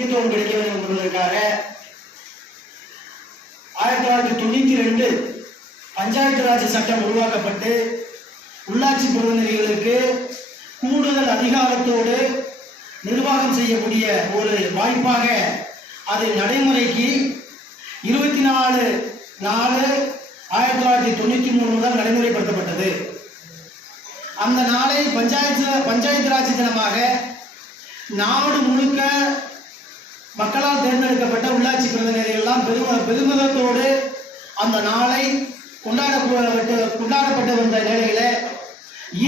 முக்கியத்துவம் கிடைக்க வேண்டும் என்பதற்காக 1992 பஞ்சாயத்து ராஜ் சட்டம் உருவாக்கப்பட்டு உள்ளாட்சி பிரதிநிதிகளுக்கு கூடுதல் அதிகாரத்தோடு நிர்வாகம் செய்யக்கூடிய ஒரு வாய்ப்பாக அது நடைமுறைக்கு 24/4/1993 முதல் நடைமுறைப்படுத்தப்பட்டது. அந்த நாளை பஞ்சாயத்து ராஜ் தினமாக நாடு முழுக்க மக்களால் தேர்ந்தெடுக்கப்பட்ட உள்ளாட்சி பிரதிநிதிகள் எல்லாம் பெருமிதத்தோடு அந்த நாளை கொண்டாடப்பட்டு வந்த நிலையில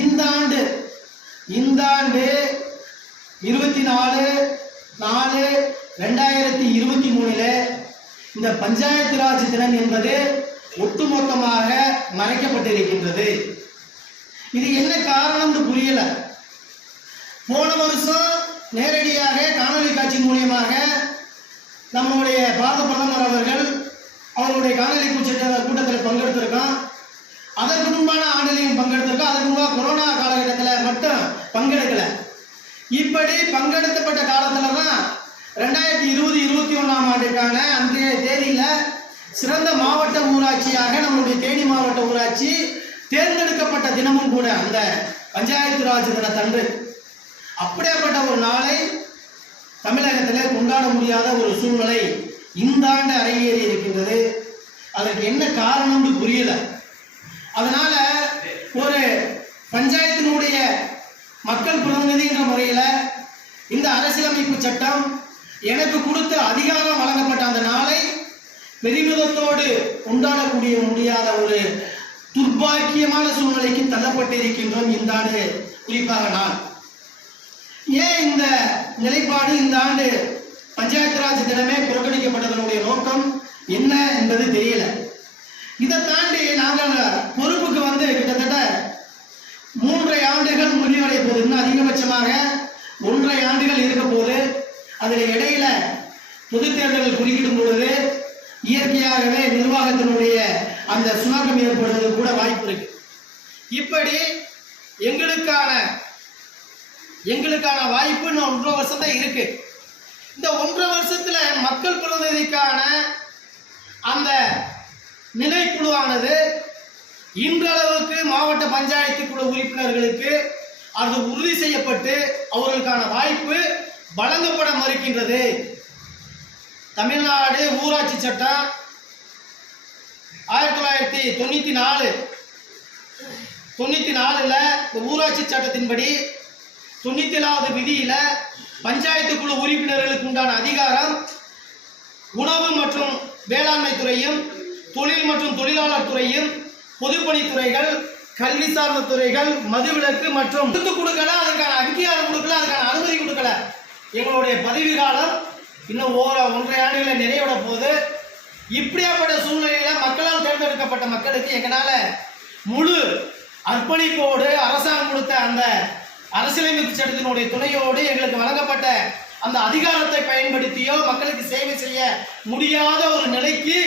இந்த ஆண்டு 24/4/2023 இந்த பஞ்சாயத்து ராஜ் தினம் என்பது ஒட்டுமொத்தமாக மறைக்கப்பட்டிருக்கின்றது. இது என்ன காரணம்னு புரியல. போன வருஷம் நேரடியாக காணொலி காட்சி மூலியமாக நம்முடைய பாரத பிரதமர் அவர்கள் அவருடைய காணொலி கூட்டத்தில் பங்கெடுத்திருக்கோம். அதற்கு முன்பான ஆண்டிலையும் பங்கெடுத்திருக்கோம். அதற்கு முன்பாக கொரோனா காலகட்டத்தில் மட்டும் பங்கெடுக்கல. இப்படி பங்கெடுக்கப்பட்ட காலத்துல தான் 2020-21 ஆண்டுக்கான அன்றைய தேதியில சிறந்த மாவட்ட ஊராட்சியாக நம்முடைய தேனி மாவட்ட ஊராட்சி தேர்ந்தெடுக்கப்பட்ட தினமும் கூட அந்த பஞ்சாயத்து ராஜ் தினத்தன்று. அப்படியாப்பட்ட ஒரு நாளை தமிழகத்தில் கொண்டாட முடியாத ஒரு சூழ்நிலை இந்த ஆண்டு அரங்கேறி இருக்கின்றது. அதற்கு என்ன காரணம்னு புரியல. அதனால ஒரு பஞ்சாயத்தினுடைய மக்கள் பிரதிநிதின்ற முறையில் இந்த அரசியலமைப்பு சட்டம் எனக்கு கொடுத்த அதிகாரம் வழங்கப்பட்ட அந்த நாளை பெருமிதத்தோடு கொண்டாடக்கூடிய முடியாத ஒரு துர்பாக்கியமான சூழ்நிலைக்கு தள்ளப்பட்டு இருக்கின்றோம் இந்த ஆண்டு. குறிப்பாக நான் ஏன் இந்த நிலைப்பாடு இந்த ஆண்டு பஞ்சாயத்து ராஜ் தினமே புறக்கணிக்கப்பட்டதனுடைய நோக்கம் என்ன என்பது தெரியல. இதை தாண்டி நாங்கள் பொறுப்புக்கு வந்து கிட்டத்தட்ட 3.5 ஆண்டுகள் முடிவடைய போது, இன்னும் அதிகபட்சமாக 1.5 ஆண்டுகள் இருக்க போது. அதில் இடையில பொது தேர்தல்கள் குறுக்கிடும் பொழுது இயற்கையாகவே நிர்வாகத்தினுடைய அந்த சுணக்கம் ஏற்படுவது கூட வாய்ப்பு இருக்கு. இப்படி எங்களுக்கான வாய்ப்பு இன்னும் 1.5 வருஷம் தான் இருக்கு. இந்த 1.5 வருஷத்துல மக்கள் பிரதிநிதிக்கான அந்த நிலைக்குழுவானது இன்றளவுக்கு மாவட்ட பஞ்சாயத்து குழு உறுப்பினர்களுக்கு அது உறுதி செய்யப்பட்டு அவர்களுக்கான வாய்ப்பு வழங்கப்பட மறுக்கின்றது. தமிழ்நாடு ஊராட்சி சட்டம் 1994 ஊராட்சி சட்டத்தின்படி 97வது விதியில பஞ்சாயத்து குழு உறுப்பினர்களுக்கு உண்டான அதிகாரம் உணவு மற்றும் வேளாண்மை துறையும், தொழில் மற்றும் தொழிலாளர் துறையும், பொதுப்பணித்துறைகள், கல்வி சார்ந்த துறைகள், மதுவிலக்கு மற்றும் கொடுக்கல, அதுக்கான அங்கீகாரம் கொடுக்கல, அதுக்கான அனுமதி கொடுக்கல. எங்களுடைய பதவி காலம் இன்னும் 1.5 ஆண்டுகளை நிறைவட போது. இப்படியாப்பட்ட சூழ்நிலையில மக்களால் தேர்ந்தெடுக்கப்பட்ட மக்களுக்கு எங்களால முழு அர்ப்பணிப்போடு அரசாங்கம் கொடுத்த அந்த அரசியலமைப்பு சட்டத்தினுடைய துணையோடு எங்களுக்கு வழங்கப்பட்ட அந்த அதிகாரத்தை பயன்படுத்தியோ மக்களுக்கு சேவை செய்ய முடியாத ஒரு நிலைக்கு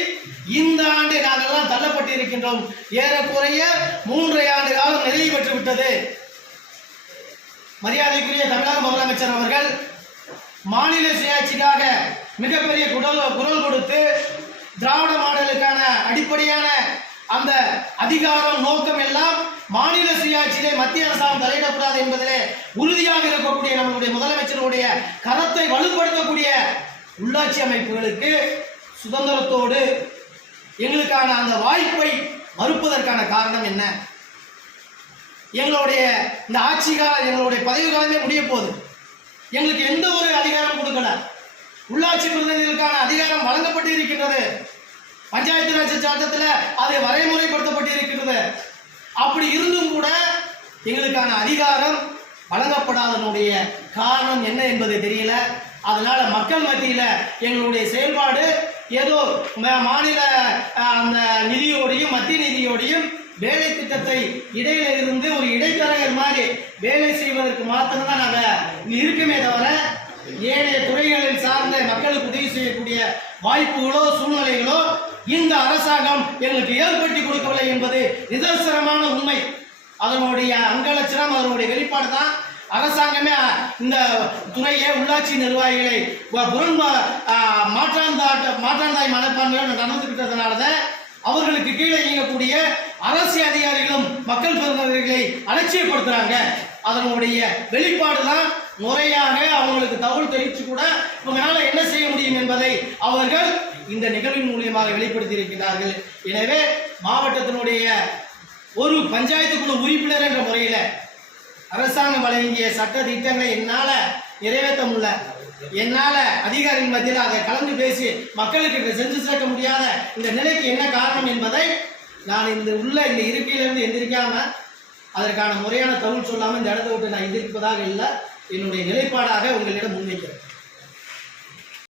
இந்த ஆண்டு நாங்கள் தள்ளப்பட்டு இருக்கின்றோம். ஏறக்குறைய 3.5 ஆண்டு காலம் நிறைவு பெற்று விட்டது. மரியாதைக்குரிய தமிழக முதலமைச்சர் அவர்கள் மாநில சுயாட்சிக்காக மிகப்பெரிய குரல் கொடுத்து திராவிட மாடலுக்கான அடிப்படையான அந்த அதிகாரம் நோக்கம் எல்லாம் மாநில சுயாட்சியிலே மத்திய அரசாங்கம் தலையிடக்கூடாது என்பதிலே உறுதியாக இருக்கக்கூடிய நம்முடைய முதலமைச்சருடைய கரத்தை வலுப்படுத்தக்கூடிய உள்ளாட்சி அமைப்புகளுக்கு சுதந்திரத்தோடு எங்களுக்கான அந்த வாய்ப்பை மறுப்பதற்கான காரணம் என்ன? எங்களுடைய இந்த ஆட்சி காலம், எங்களுடைய பதவி காலமே முடிய போகுது. எங்களுக்கு எந்த ஒரு அதிகாரம் கொடுக்கல. உள்ளாட்சி பிரதிநிதிகளுக்கான அதிகாரம் வழங்கப்பட்டு இருக்கின்றது. பஞ்சாயத்து ராஜ் சட்டத்தில் அது வரைமுறைப்படுத்தப்பட்டு இருக்கின்றது. அப்படி இருந்தும் கூட எங்களுக்கான அதிகாரம் வழங்கப்படாதனுடைய காரணம் என்ன என்பது தெரியல. அதனால மக்கள் மத்தியில எங்களுடைய செயல்பாடு ஏதோ மாநில அந்த நிதியோடையும் மத்திய நிதியோடையும் வேலை திட்டத்தை இடையில இருந்து ஒரு இடைத்தரகர் மாதிரி வேலை செய்வதற்கு மாத்திரம்தான் நாங்கள் இருக்குமே தவிர ஏனைய துறைகளில் சார்ந்த மக்களுக்கு உதவி செய்யக்கூடிய வாய்ப்புகளோ சூழ்நிலைகளோ இந்த அரசாங்கம் எங்களுக்கு ஏற்படுத்தி கொடுக்கவில்லை என்பது நிதர்சனமான உண்மை. அதனுடைய அங்கலட்சணம், அதனுடைய வெளிப்பாடு தான் அரசாங்கமே இந்த துறையை உள்ளாட்சி நிர்வாகிகளை மாற்றாந்தாய் மனப்பான்மையோடு நடந்துகிட்டதுனாலதான் அவர்களுக்கு கீழே இயங்கக்கூடிய அரசு அதிகாரிகளும் மக்கள் பிரதிநிதிகளை அலட்சியப்படுத்துறாங்க. அதனுடைய வெளிப்பாடு தான் முறையாக அவங்களுக்கு தகவல் தெரிவித்து கூட இவங்களால என்ன செய்ய முடியும் என்பதை அவர்கள் இந்த நிகழ்வின் மூலியமாக வெளிப்படுத்தி இருக்கிறார்கள். எனவே மாவட்டத்தினுடைய ஒரு பஞ்சாயத்து குழு உறுப்பினர் என்ற முறையில் அரசாங்கம் வழங்கிய சட்ட திட்டங்களை என்னால நிறைவேற்ற முடியல, என்னால அதிகாரிகள் மத்தியில் அதை கலந்து பேசி மக்களுக்கு செஞ்சு சேர்க்க முடியாத இந்த நிலைக்கு என்ன காரணம் என்பதை நான் இந்த இருக்கையிலிருந்து எந்திரிக்காம அதற்கான முறையான தகவல் சொல்லாமல் இந்த இடத்தை விட்டு நான் எந்திரிப்பதாக இல்லை, என்னுடைய நிலைப்பாடாக உங்களிடம் முன்வைக்கிறேன்.